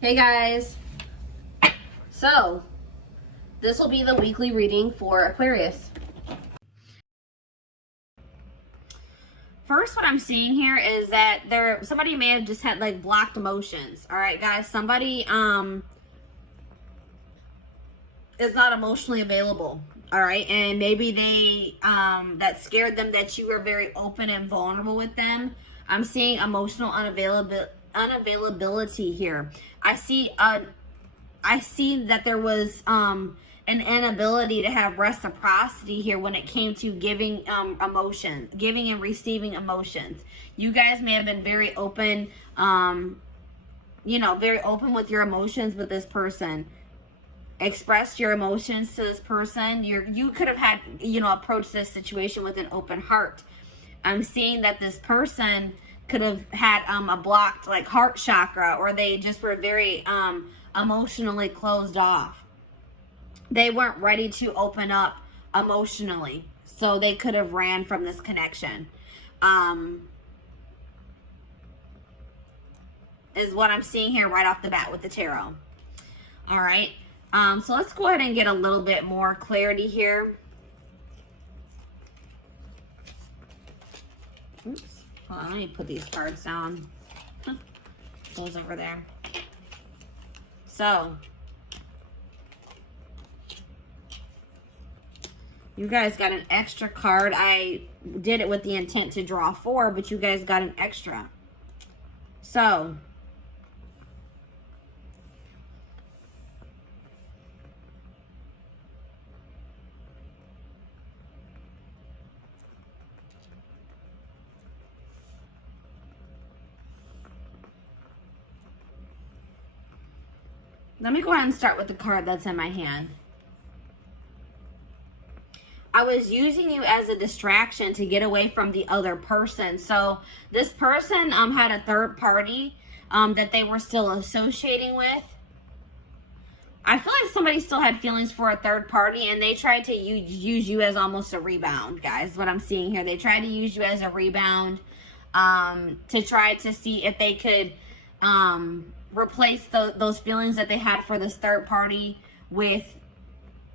Hey guys, so this will be the weekly reading for Aquarius. First, what I'm seeing here is that somebody may have just had like blocked emotions. All right, guys, somebody is not emotionally available. All right, and maybe they that scared them that you were very open and vulnerable with them. I'm seeing emotional unavailability here. I see that there was an inability to have reciprocity here when it came to giving emotions, giving and receiving emotions. You guys may have been very open, very open with your emotions with this person. Expressed your emotions to this person. You could have had, approached this situation with an open heart. I'm seeing that this person could have had a blocked like heart chakra, or they just were very emotionally closed off. They weren't ready to open up emotionally, so they could have ran from this connection. Is what I'm seeing here right off the bat with the tarot. All right. So let's go ahead and get a little bit more clarity here. Oops. Hold on, let me put these cards down. Those over there. So, you guys got an extra card. I did it with the intent to draw 4, but you guys got an extra. So, let me go ahead and start with the card that's in my hand. I was using you as a distraction to get away from the other person. So this person had a third party that they were still associating with. I feel like somebody still had feelings for a third party, and they tried to use you as almost a rebound, guys. What I'm seeing here, they tried to use you as a rebound to try to see if they could replace those feelings that they had for this third party with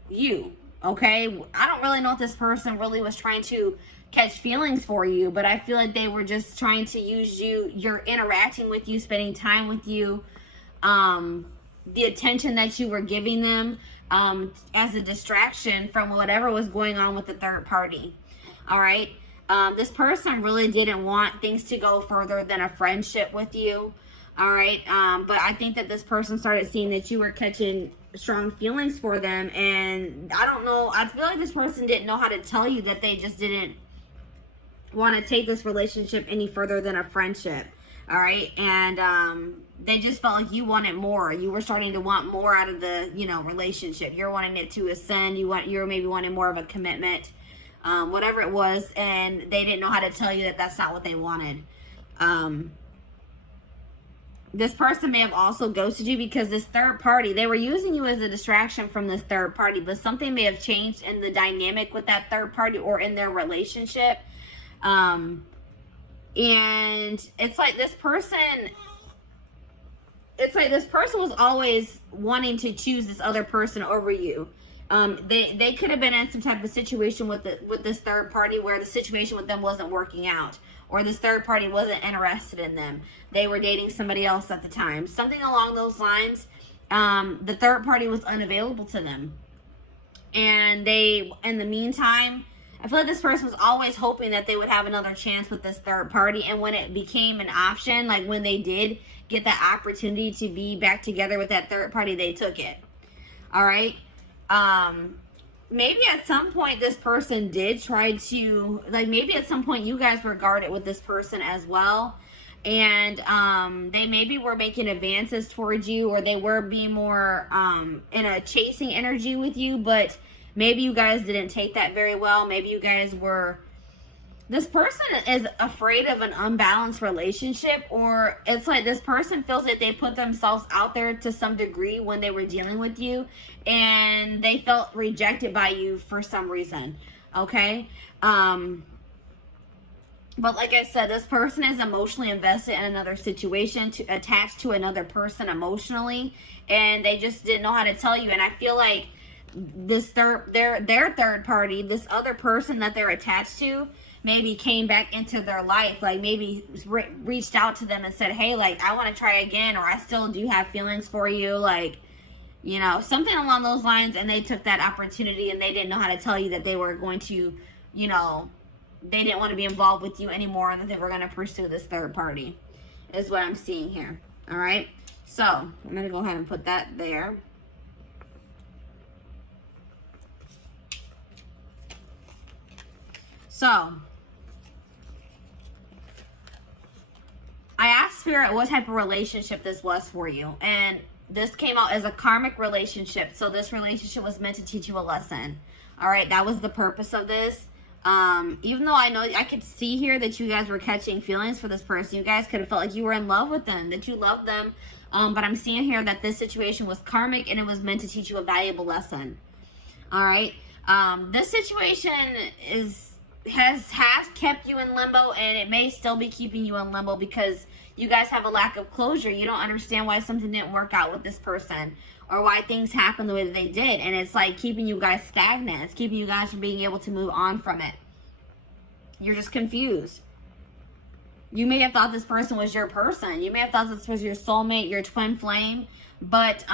you. Okay, I don't really know if this person really was trying to catch feelings for you, but I feel like they were just trying to use you. You're interacting with you, spending time with you, the attention that you were giving them as a distraction from whatever was going on with the third party. All right, this person really didn't want things to go further than a friendship with you. All right, but I think that this person started seeing that you were catching strong feelings for them, and I don't know, I feel like this person didn't know how to tell you that they just didn't want to take this relationship any further than a friendship. All right, and they just felt like you wanted more. You were starting to want more out of the relationship. You're wanting it to ascend. You're maybe wanting more of a commitment, whatever it was, and they didn't know how to tell you that that's not what they wanted. This person may have also ghosted you because this third party, they were using you as a distraction from this third party, but something may have changed in the dynamic with that third party or in their relationship. And it's like this person was always wanting to choose this other person over you. They could have been in some type of situation with this third party where the situation with them wasn't working out, or this third party wasn't interested in them. They were dating somebody else at the time. Something along those lines. The third party was unavailable to them. And in the meantime, I feel like this person was always hoping that they would have another chance with this third party. And when it became an option, like when they did get that opportunity to be back together with that third party, they took it. All right. Maybe at some point this person did try to, maybe at some point you guys were guarded with this person as well. And they maybe were making advances towards you, or they were being more in a chasing energy with you, but maybe you guys didn't take that very well. Maybe you guys were, this person is afraid of an unbalanced relationship, or it's like this person feels that they put themselves out there to some degree when they were dealing with you, and they felt rejected by you for some reason. Okay. But like I said, this person is emotionally invested in another situation, attached to another person emotionally, and they just didn't know how to tell you. And I feel like this their third party, this other person that they're attached to, maybe came back into their life, like maybe reached out to them and said, hey, like, I want to try again, or I still do have feelings for you, like, you know, something along those lines. And they took that opportunity, and they didn't know how to tell you that they were going to, you know, they didn't want to be involved with you anymore, and that they were going to pursue this third party, is what I'm seeing here. All right, so I'm going to go ahead and put that there. So I asked Spirit what type of relationship this was for you, and this came out as a karmic relationship. So this relationship was meant to teach you a lesson. All right, that was the purpose of this. Even though I know I could see here that you guys were catching feelings for this person, you guys could have felt like you were in love with them, that you loved them. But I'm seeing here that this situation was karmic, and it was meant to teach you a valuable lesson. All right. This situation has kept you in limbo, and it may still be keeping you in limbo because you guys have a lack of closure. You don't understand why something didn't work out with this person, or why things happened the way that they did. And it's like keeping you guys stagnant. It's keeping you guys from being able to move on from it. You're just confused. You may have thought this person was your person. You may have thought this was your soulmate, your twin flame, but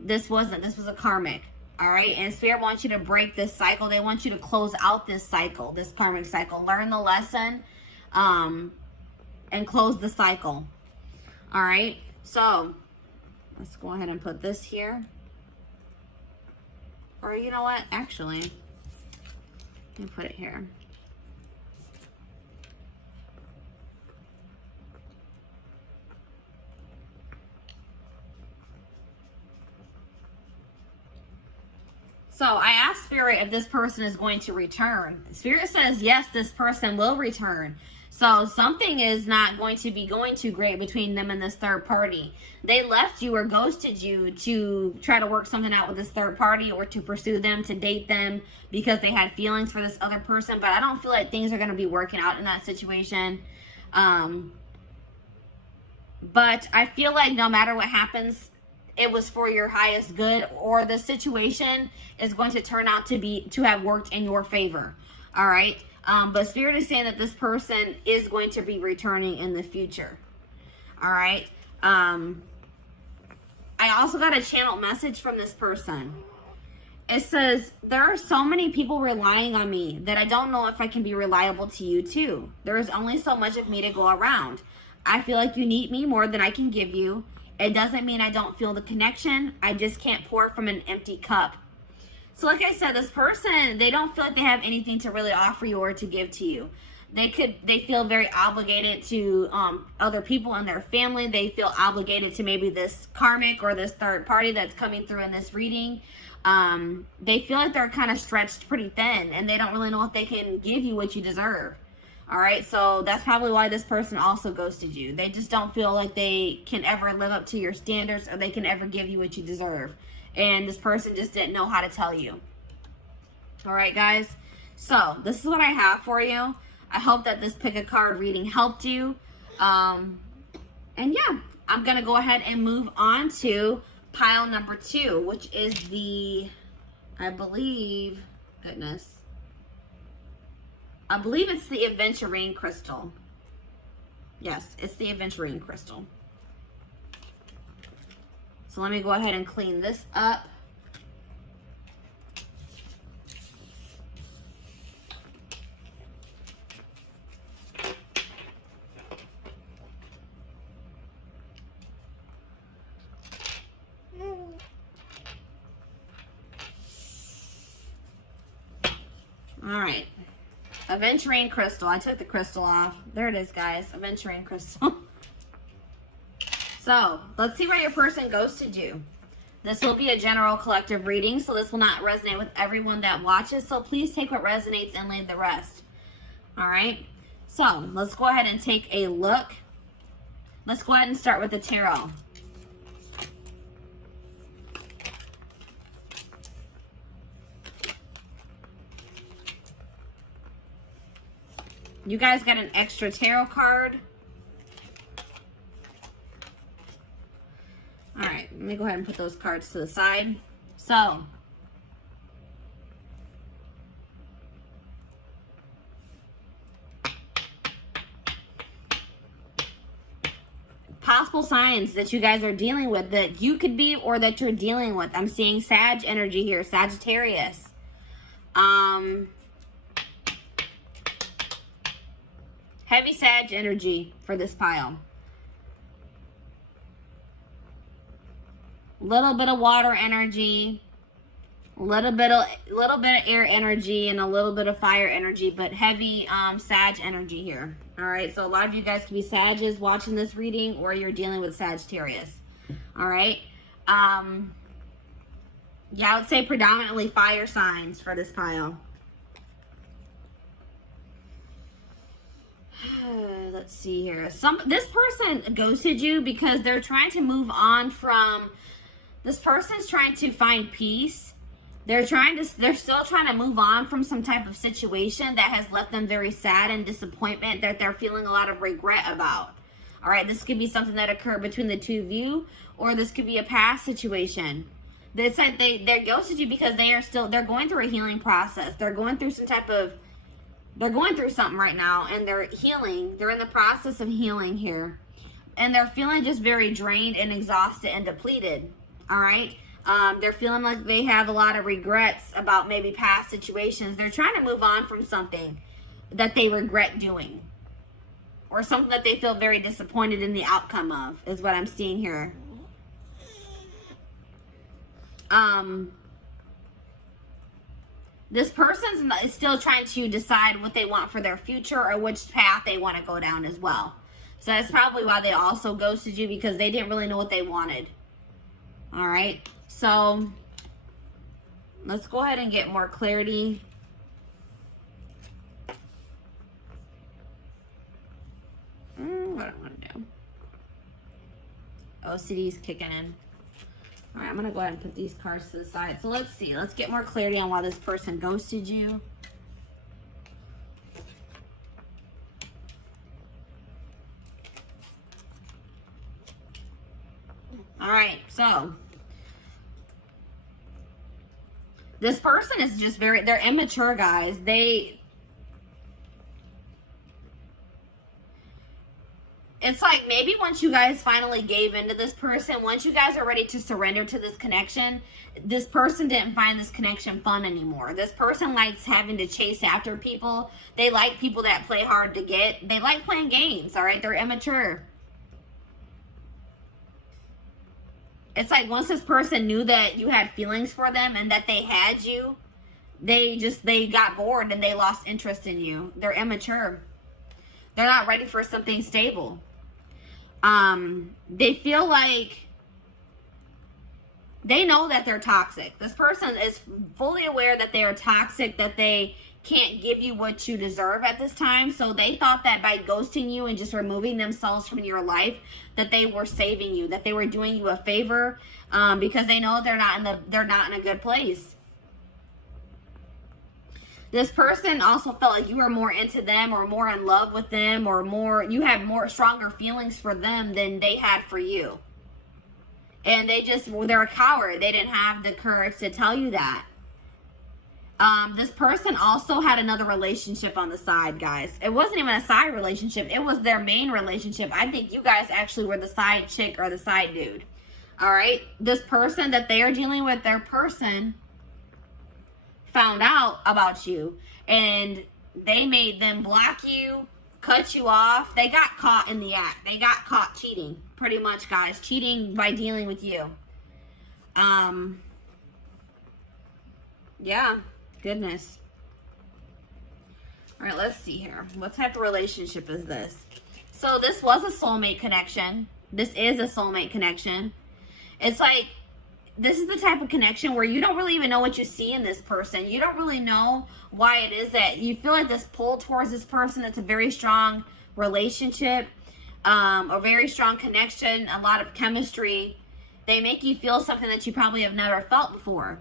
this wasn't. This was a karmic. All right, and Spirit wants you to break this cycle. They want you to close out this cycle, this karmic cycle. Learn the lesson, and close the cycle. All right, so let's go ahead and put this here. Or you know what? Actually, let me put it here. So I asked Spirit if this person is going to return. Spirit says, yes, this person will return. So something is not going to be going too great between them and this third party. They left you or ghosted you to try to work something out with this third party, or to pursue them, to date them, because they had feelings for this other person. But I don't feel like things are going to be working out in that situation. But I feel like no matter what happens, it was for your highest good, or the situation is going to turn out to have worked in your favor. All right. But Spirit is saying that this person is going to be returning in the future. All right. I also got a channeled message from this person. It says, there are so many people relying on me that I don't know if I can be reliable to you too. There is only so much of me to go around. I feel like you need me more than I can give you. It doesn't mean I don't feel the connection. I just can't pour from an empty cup. So like I said, this person, they don't feel like they have anything to really offer you or to give to you. They feel very obligated to other people in their family. They feel obligated to maybe this karmic or this third party that's coming through in this reading. They feel like they're kind of stretched pretty thin, and they don't really know if they can give you what you deserve. All right, so that's probably why this person also ghosted you. They just don't feel like they can ever live up to your standards, or they can ever give you what you deserve. And this person just didn't know how to tell you. All right, guys. So this is what I have for you. I hope that this pick a card reading helped you. And yeah, I'm going to go ahead and move on to pile number 2, which is the, I believe it's the aventurine crystal. Yes, it's the aventurine crystal. So let me go ahead and clean this up. All right. Aventurine crystal. I took the crystal off. There it is, guys. Aventurine crystal. So, let's see where your person ghosted you. This will be a general collective reading, so this will not resonate with everyone that watches. So, please take what resonates and leave the rest. All right? So, let's go ahead and take a look. Let's go ahead and start with the tarot. You guys got an extra tarot card. All right, let me go ahead and put those cards to the side. So, possible signs that you guys are dealing with, that you could be or that you're dealing with. I'm seeing Sag energy here, Sagittarius. Heavy Sag energy for this pile. Little bit of water energy, little bit of air energy, and a little bit of fire energy, but heavy Sag energy here. All right, so a lot of you guys could be Sages watching this reading, or you're dealing with Sagittarius. All right. Yeah, I would say predominantly fire signs for this pile. Let's see here. This person ghosted you because they're trying to move on from. This person's trying to find peace. They're still trying to move on from some type of situation that has left them very sad and disappointment, that they're feeling a lot of regret about. All right, this could be something that occurred between the two of you, or this could be a past situation. It's like they ghosted you because they're going through a healing process. They're going through they're going through something right now, and they're healing. They're in the process of healing here. And they're feeling just very drained and exhausted and depleted. All right. They're feeling like they have a lot of regrets about maybe past situations. They're trying to move on from something that they regret doing, or something that they feel very disappointed in the outcome of, is what I'm seeing here. This person is still trying to decide what they want for their future, or which path they want to go down as well. So that's probably why they also ghosted you, because they didn't really know what they wanted. All right, so let's go ahead and get more clarity. What do I want to do? OCD is kicking in. All right, I'm going to go ahead and put these cards to the side. So let's see. Let's get more clarity on why this person ghosted you. All right, so this person is just they're immature, guys. It's like maybe once you guys finally gave into this person, once you guys are ready to surrender to this connection, this person didn't find this connection fun anymore. This person likes having to chase after people. They like people that play hard to get. They like playing games, all right? They're immature. It's like once this person knew that you had feelings for them and that they had you, they got bored and they lost interest in you. They're immature. They're not ready for something stable. They feel like they know that they're toxic. This person is fully aware that they are toxic, that they can't give you what you deserve at this time. So they thought that by ghosting you and just removing themselves from your life, that they were saving you, that they were doing you a favor, because they know they're not in a good place. This person also felt like you were more into them, or more in love with them, or you had stronger feelings for them than they had for you. And they're a coward. They didn't have the courage to tell you that. This person also had another relationship on the side, guys. It wasn't even a side relationship. It was their main relationship. I think you guys actually were the side chick or the side dude. All right? This person that they are dealing with, their person found out about you, and they made them block you, cut you off. They got caught in the act. They got caught cheating, pretty much, guys. Cheating by dealing with you. Yeah. Goodness. All right, let's see here. What type of relationship is this? So this was a soulmate connection. This is a soulmate connection. It's like, this is the type of connection where you don't really even know what you see in this person. You don't really know why it is that you feel like this pull towards this person. It's a very strong relationship, a very strong connection, a lot of chemistry. They make you feel something that you probably have never felt before.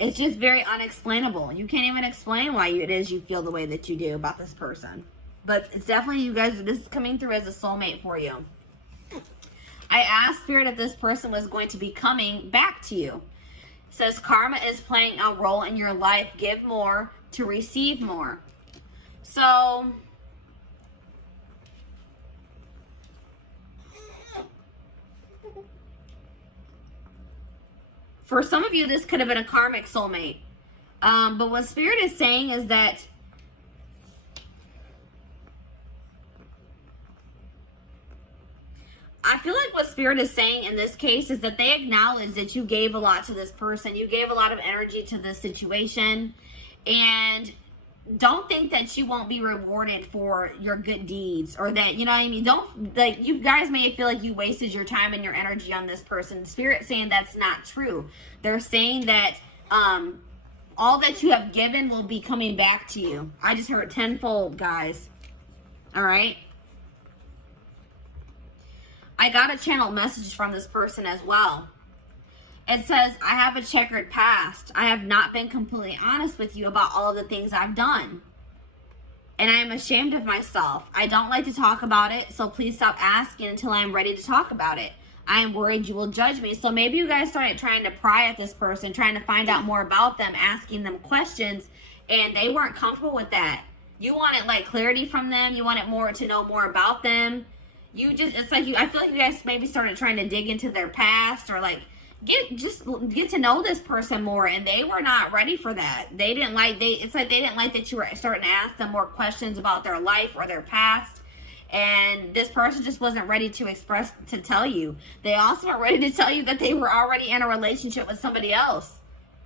It's just very unexplainable. You can't even explain why it is you feel the way that you do about this person. But it's definitely, you guys, this is coming through as a soulmate for you. I asked Spirit if this person was going to be coming back to you. It says karma is playing a role in your life. Give more to receive more. So for some of you, this could have been a karmic soulmate. But what Spirit is saying is that I feel like what Spirit is saying in this case is that they acknowledge that you gave a lot to this person. You gave a lot of energy to this situation. And don't think that you won't be rewarded for your good deeds, or that, you know what I mean? Don't, like, you guys may feel like you wasted your time and your energy on this person. Spirit saying that's not true. They're saying that all that you have given will be coming back to you. I just heard tenfold, guys. All right. I got a channel message from this person as well. It says, I have a checkered past. I have not been completely honest with you about all of the things I've done. And I am ashamed of myself. I don't like to talk about it, so please stop asking until I am ready to talk about it. I am worried you will judge me. So maybe you guys started trying to pry at this person, trying to find out more about them, asking them questions, and they weren't comfortable with that. You wanted like clarity from them. You wanted more to know more about them. You just, it's like you, I feel like you guys maybe started trying to dig into their past, or like get to know this person more, and they were not ready for that. They didn't like, it's like they didn't like that you were starting to ask them more questions about their life or their past. And this person just wasn't ready to express, to tell you. They also weren't ready to tell you that they were already in a relationship with somebody else.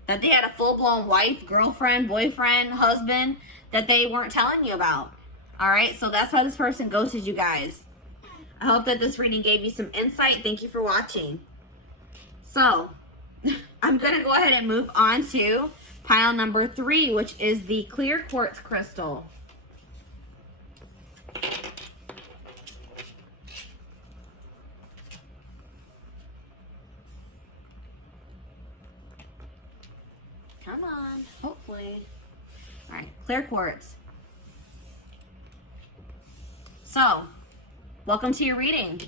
That they had a full-blown wife, girlfriend, boyfriend, husband that they weren't telling you about. All right, so that's why this person ghosted you guys. I hope that this reading gave you some insight. Thank you for watching. So, I'm going to go ahead and move on to pile number 3, which is the clear quartz crystal. Come on, hopefully. All right, clear quartz. So, welcome to your reading.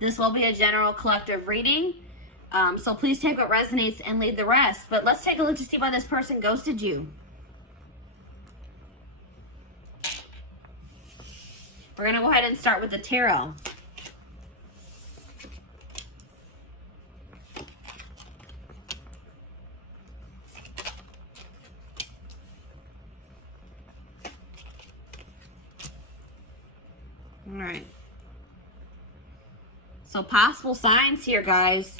This will be a general collective reading. So please take what resonates and leave the rest. But let's take a look to see why this person ghosted you. We're going to go ahead and start with the tarot. All right. So possible signs here, guys.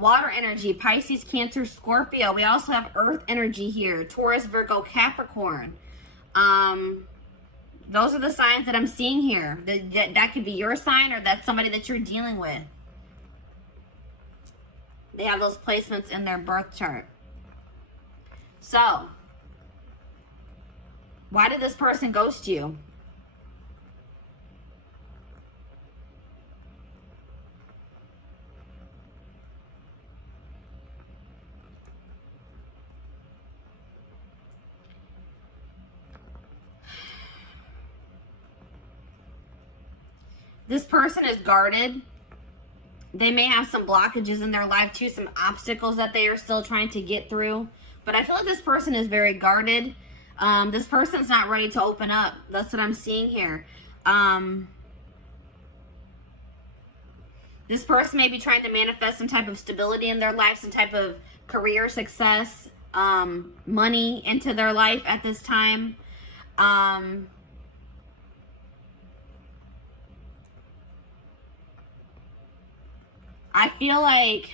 Water energy, Pisces, Cancer, Scorpio. We also have earth energy here. Taurus, Virgo, Capricorn. Those are the signs that I'm seeing here. That could be your sign, or that's somebody that you're dealing with. They have those placements in their birth chart. So, why did this person ghost you? This person is guarded. They may have some blockages in their life too, some obstacles that they are still trying to get through. But I feel like this person is very guarded. This person's not ready to open up. That's what I'm seeing here. This person may be trying to manifest some type of stability in their life, some type of career success, money into their life at this time. I feel like,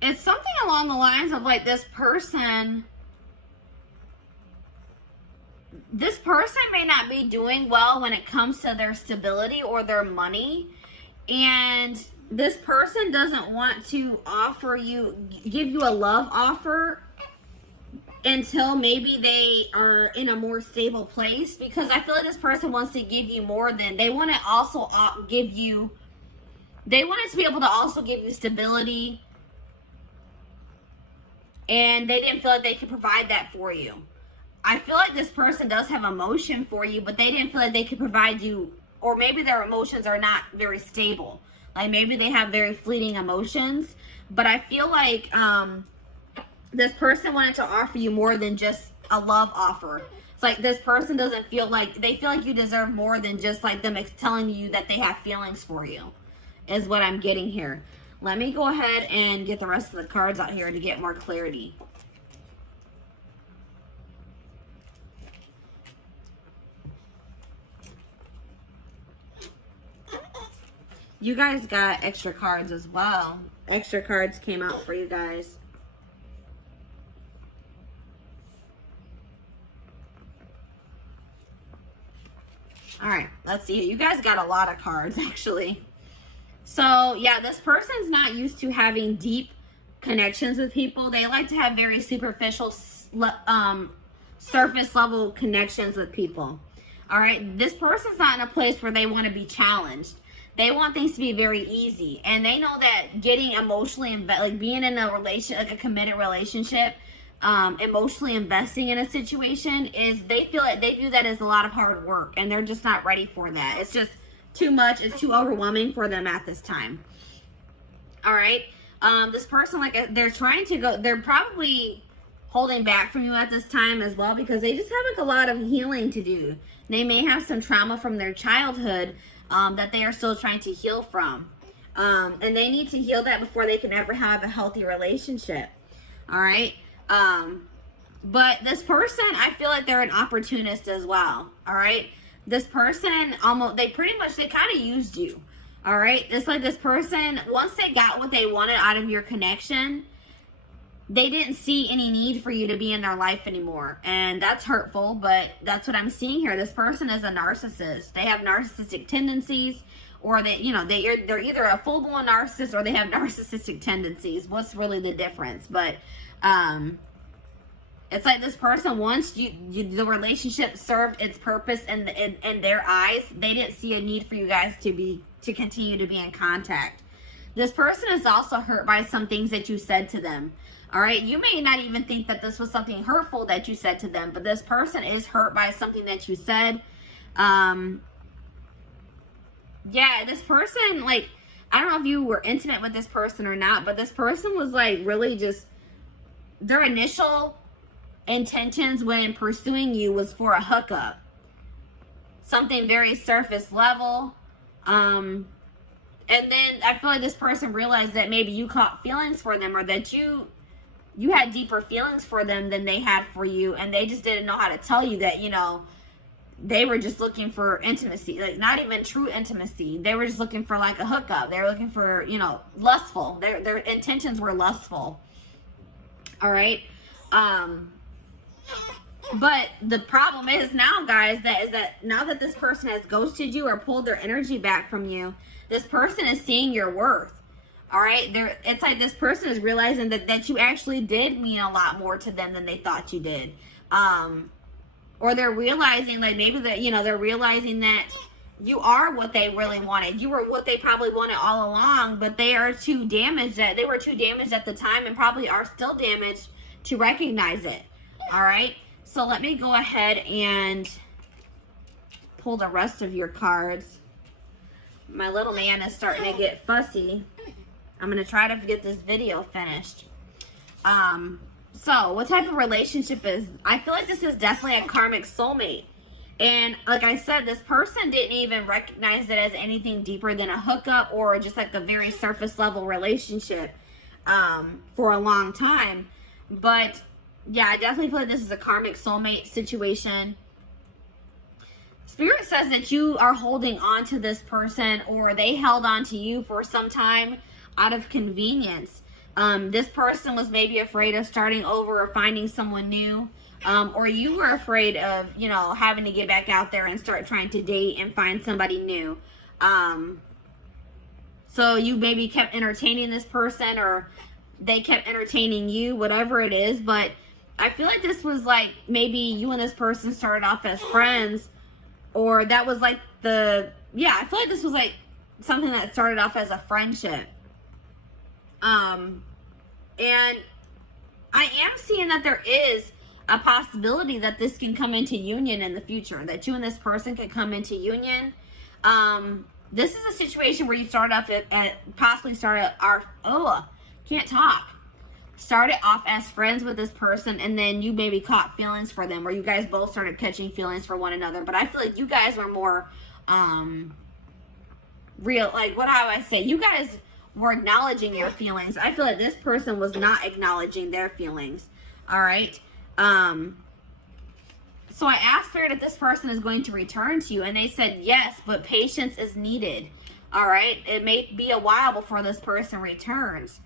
it's something along the lines of like this person may not be doing well when it comes to their stability or their money. And this person doesn't want to offer you, give you a love offer until maybe they are in a more stable place, because I feel like this person wants to give you more than, they want to also give you, they wanted to be able to also give you stability, and they didn't feel like they could provide that for you. I feel like this person does have emotion for you, but they didn't feel like they could provide you, or maybe their emotions are not very stable. Like maybe they have very fleeting emotions, but I feel like this person wanted to offer you more than just a love offer. It's like this person doesn't feel like, they feel like you deserve more than just like them telling you that they have feelings for you, is what I'm getting here. Let me go ahead and get the rest of the cards out here to get more clarity. You guys got extra cards as well. Extra cards came out for you guys. All right, let's see. You guys got a lot of cards, actually. So, yeah, this person's not used to having deep connections with people. They like to have very superficial, surface level connections with people. All right, this person's not in a place where they want to be challenged. They want things to be very easy, and they know that getting emotionally like being in a relation, like a committed relationship, emotionally investing in a situation is, they feel like they view that as a lot of hard work, and they're just not ready for that. It's just too much. It's too overwhelming for them at this time. All right, this person, like, they're trying to go, they're probably holding back from you at this time as well, because they just have like a lot of healing to do. They may have some trauma from their childhood that they are still trying to heal from. And they need to heal that before they can ever have a healthy relationship. All right. But this person, I feel like they're an opportunist as well. All right. This person they kind of used you. All right. It's like this person, once they got what they wanted out of your connection, they didn't see any need for you to be in their life anymore. And that's hurtful, but that's what I'm seeing here. This person is a narcissist. They have narcissistic tendencies, or they're either a full-blown narcissist or they have narcissistic tendencies. What's really the difference? But it's like this person, once the relationship served its purpose in their eyes, they didn't see a need for you guys to continue to be in contact. This person is also hurt by some things that you said to them. All right, you may not even think that this was something hurtful that you said to them, but this person is hurt by something that you said. Yeah, this person, like, I don't know if you were intimate with this person or not, but this person was like really just, their initial intentions when pursuing you was for a hookup. Something very surface level. And then I feel like this person realized that maybe you caught feelings for them, or that you had deeper feelings for them than they had for you, and they just didn't know how to tell you that, they were just looking for intimacy, like not even true intimacy. They were just looking for like a hookup. They were looking for, lustful. Their intentions were lustful. All right. But the problem is now, guys, that now that this person has ghosted you or pulled their energy back from you, this person is seeing your worth. All right, it's like this person is realizing that you actually did mean a lot more to them than they thought you did. Or they're realizing, like, maybe that, they're realizing that you are what they really wanted. You were what they probably wanted all along, but they are too damaged, they were too damaged at the time, and probably are still damaged to recognize it. All right, so let me go ahead and pull the rest of your cards. My little man is starting to get fussy. I'm going to try to get this video finished. So, what type of relationship is... I feel like this is definitely a karmic soulmate. And like I said, this person didn't even recognize it as anything deeper than a hookup or just like a very surface level relationship for a long time. But, yeah, I definitely feel like this is a karmic soulmate situation. Spirit says that you are holding on to this person, or they held on to you for some time out of convenience. This person was maybe afraid of starting over or finding someone new, or you were afraid of, having to get back out there and start trying to date and find somebody new. So you maybe kept entertaining this person, or they kept entertaining you, whatever it is. But I feel like this was like maybe you and this person started off as friends, or that was like I feel like this was like something that started off as a friendship. And I am seeing that there is a possibility that this can come into union in the future, that you and this person could come into union. This is a situation where you started off started off as friends with this person, and then you maybe caught feelings for them, or you guys both started catching feelings for one another. But I feel like you guys were more real, like, what do I say? You guys were acknowledging your feelings. I feel like this person was not acknowledging their feelings. All right. So I asked Spirit if this person is going to return to you, and they said yes, but patience is needed. All right. It may be a while before this person returns,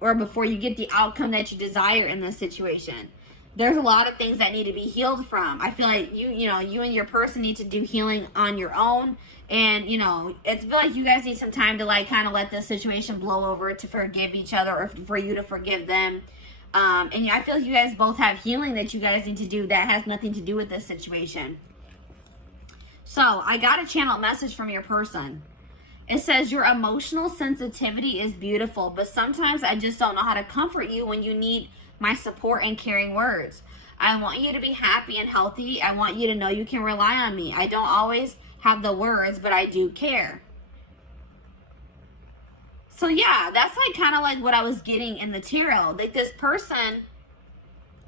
or before you get the outcome that you desire in this situation. There's a lot of things that need to be healed from. I feel like you and your person need to do healing on your own. And, it's feel like you guys need some time to, like, kind of let this situation blow over, to forgive each other, or for you to forgive them. And I feel like you guys both have healing that you guys need to do that has nothing to do with this situation. So I got a channel message from your person. It says, your emotional sensitivity is beautiful, but sometimes I just don't know how to comfort you when you need my support and caring words. I want you to be happy and healthy. I want you to know you can rely on me. I don't always have the words, but I do care. So yeah, that's like kind of like what I was getting in the tarot. Like, this person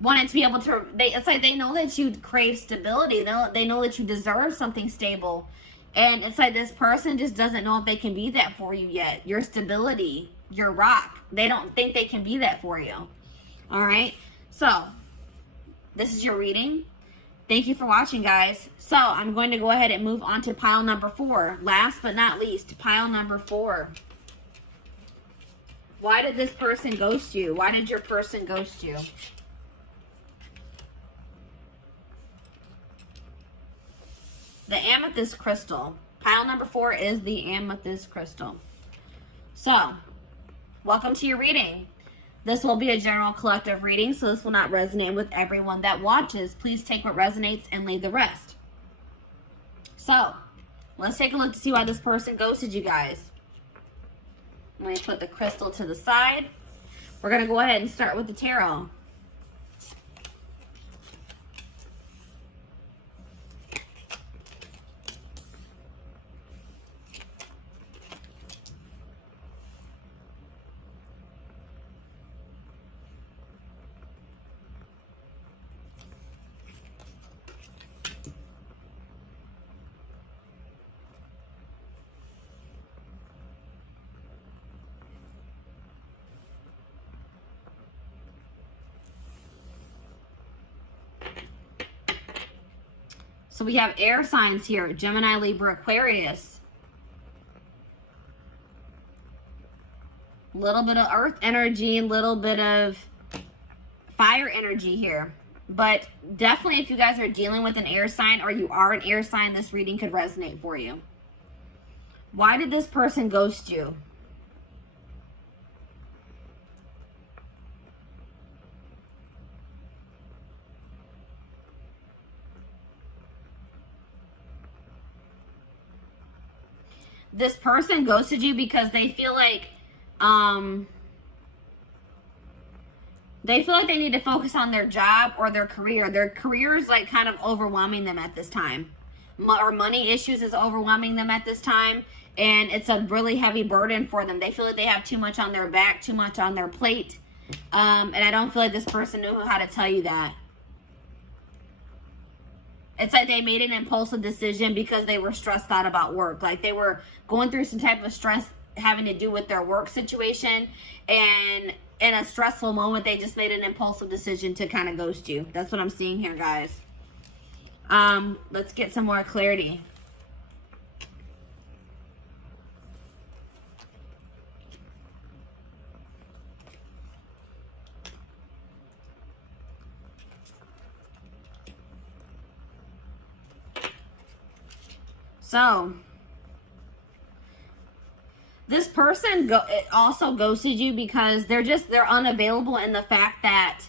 wanted to be able to, it's like they know that you crave stability. They know that you deserve something stable. And it's like this person just doesn't know if they can be that for you yet. Your stability, your rock. They don't think they can be that for you. All right. So this is your reading. Thank you for watching, guys. So I'm going to go ahead and move on to pile number 4. Last but not least, pile number 4. Why did this person ghost you? Why did your person ghost you? The amethyst crystal. Pile number 4 is the amethyst crystal. So, welcome to your reading. This will be a general collective reading, so this will not resonate with everyone that watches. Please take what resonates and leave the rest. So, let's take a look to see why this person ghosted you guys. Let me put the crystal to the side. We're going to go ahead and start with the tarot. So we have air signs here: Gemini, Libra, Aquarius. A little bit of earth energy, a little bit of fire energy here. But definitely, if you guys are dealing with an air sign, or you are an air sign, this reading could resonate for you. Why did this person ghost you? This person ghosted you because they feel like they need to focus on their job or their career. Their career is like kind of overwhelming them at this time. Or money issues is overwhelming them at this time. And it's a really heavy burden for them. They feel like they have too much on their back, too much on their plate. And I don't feel like this person knew how to tell you that. It's like they made an impulsive decision because they were stressed out about work. Like they were going through some type of stress having to do with their work situation. And in a stressful moment, they just made an impulsive decision to kind of ghost you. That's what I'm seeing here, guys. Let's get some more clarity. So, This person also ghosted you because they're unavailable in the fact that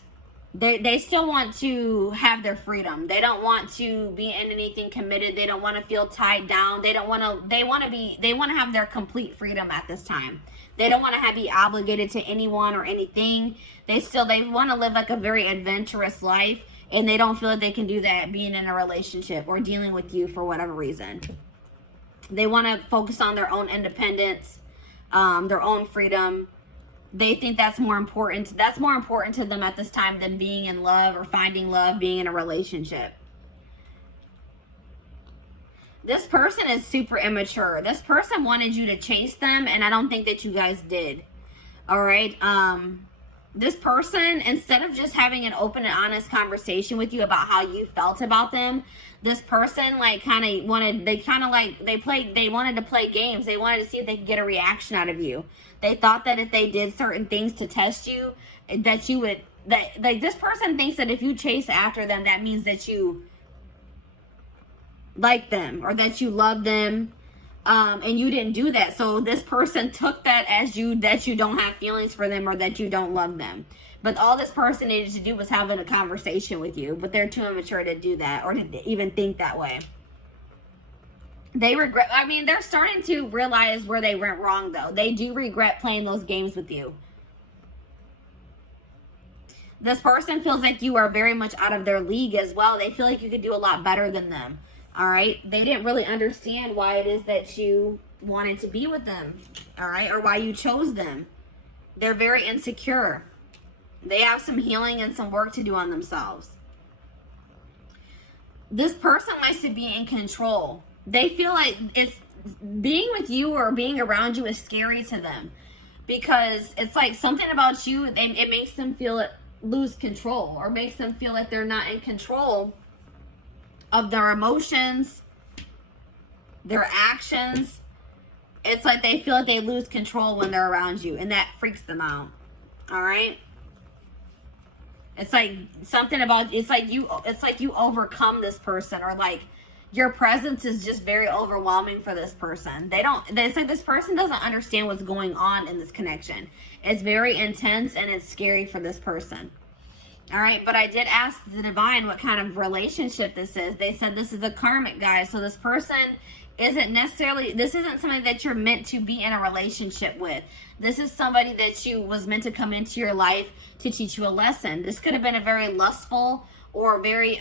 they still want to have their freedom. They don't want to be in anything committed. They don't want to feel tied down. They want to have their complete freedom at this time. They don't want to be obligated to anyone or anything. They want to live like a very adventurous life, and they don't feel like they can do that being in a relationship or dealing with you for whatever reason. They want to focus on their own independence, their own freedom. They think that's more important. That's more important to them at this time than being in love or finding love, being in a relationship. This person is super immature. This person wanted you to chase them, and I don't think that you guys did. All right. This person, instead of just having an open and honest conversation with you about how you felt about them, this person like they wanted to play games. They wanted to see if they could get a reaction out of you. They thought that if they did certain things to test you, that you would, this person thinks that if you chase after them, that means that you like them or that you love them. And you didn't do that. So this person took that as that you don't have feelings for them or that you don't love them. But all this person needed to do was having a conversation with you. But they're too immature to do that or to even think that way. They regret, they're starting to realize where they went wrong though. They do regret playing those games with you. This person feels like you are very much out of their league as well. They feel like you could do a lot better than them. All right. They didn't really understand why it is that you wanted to be with them. All right. Or why you chose them. They're very insecure. They have some healing and some work to do on themselves. This person likes to be in control. They feel like being with you or being around you is scary to them because it's like something about you, it makes them lose control or makes them feel like they're not in control of their emotions, their actions. It's like they feel like they lose control when they're around you, and that freaks them out. All right? It's like something about, it's like you overcome this person, or like your presence is just very overwhelming for this person. It's like this person doesn't understand what's going on in this connection. It's very intense and it's scary for this person. All right, but I did ask the divine what kind of relationship this is. They said this is a karmic, guys. So this person this isn't somebody that you're meant to be in a relationship with. This is somebody that was meant to come into your life to teach you a lesson. This could have been a very lustful or very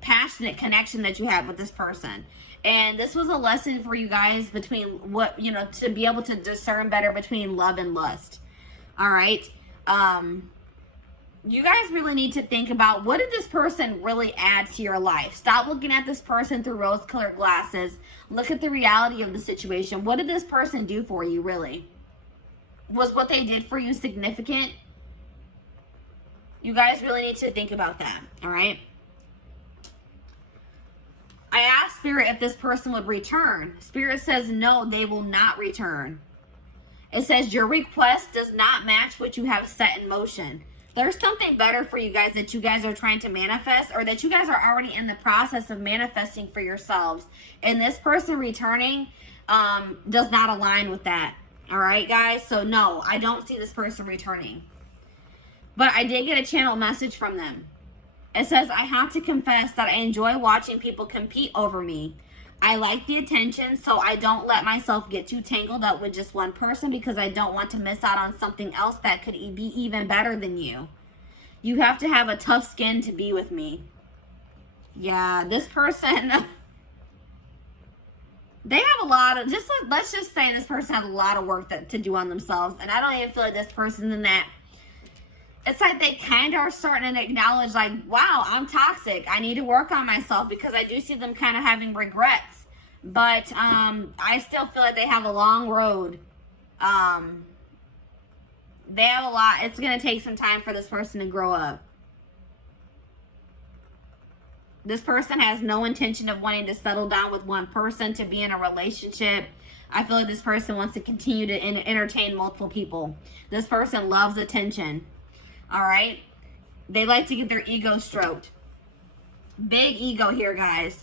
passionate connection that you had with this person. And this was a lesson for you guys between to be able to discern better between love and lust. All right. You guys really need to think about, what did this person really add to your life? Stop looking at this person through rose-colored glasses. Look at the reality of the situation. What did this person do for you, really? Was what they did for you significant? You guys really need to think about that, all right? I asked Spirit if this person would return. Spirit says no, they will not return. It says your request does not match what you have set in motion. There's something better for you guys that you guys are trying to manifest, or that you guys are already in the process of manifesting for yourselves. And this person returning does not align with that. All right, guys? So no, I don't see this person returning. But I did get a channel message from them. It says, I have to confess that I enjoy watching people compete over me. I like the attention, so I don't let myself get too tangled up with just one person because I don't want to miss out on something else that could be even better than you. You have to have a tough skin to be with me. Yeah, this person, they have a lot of, let's just say this person has a lot of work to do on themselves. And I don't even feel like this person's in that. It's like they kind of are starting to acknowledge, like, wow, I'm toxic. I need to work on myself, because I do see them kind of having regrets. But I still feel like they have a long road. They have a lot. It's going to take some time for this person to grow up. This person has no intention of wanting to settle down with one person, to be in a relationship. I feel like this person wants to continue to entertain multiple people. This person loves attention. All right. They like to get their ego stroked. Big ego here, guys.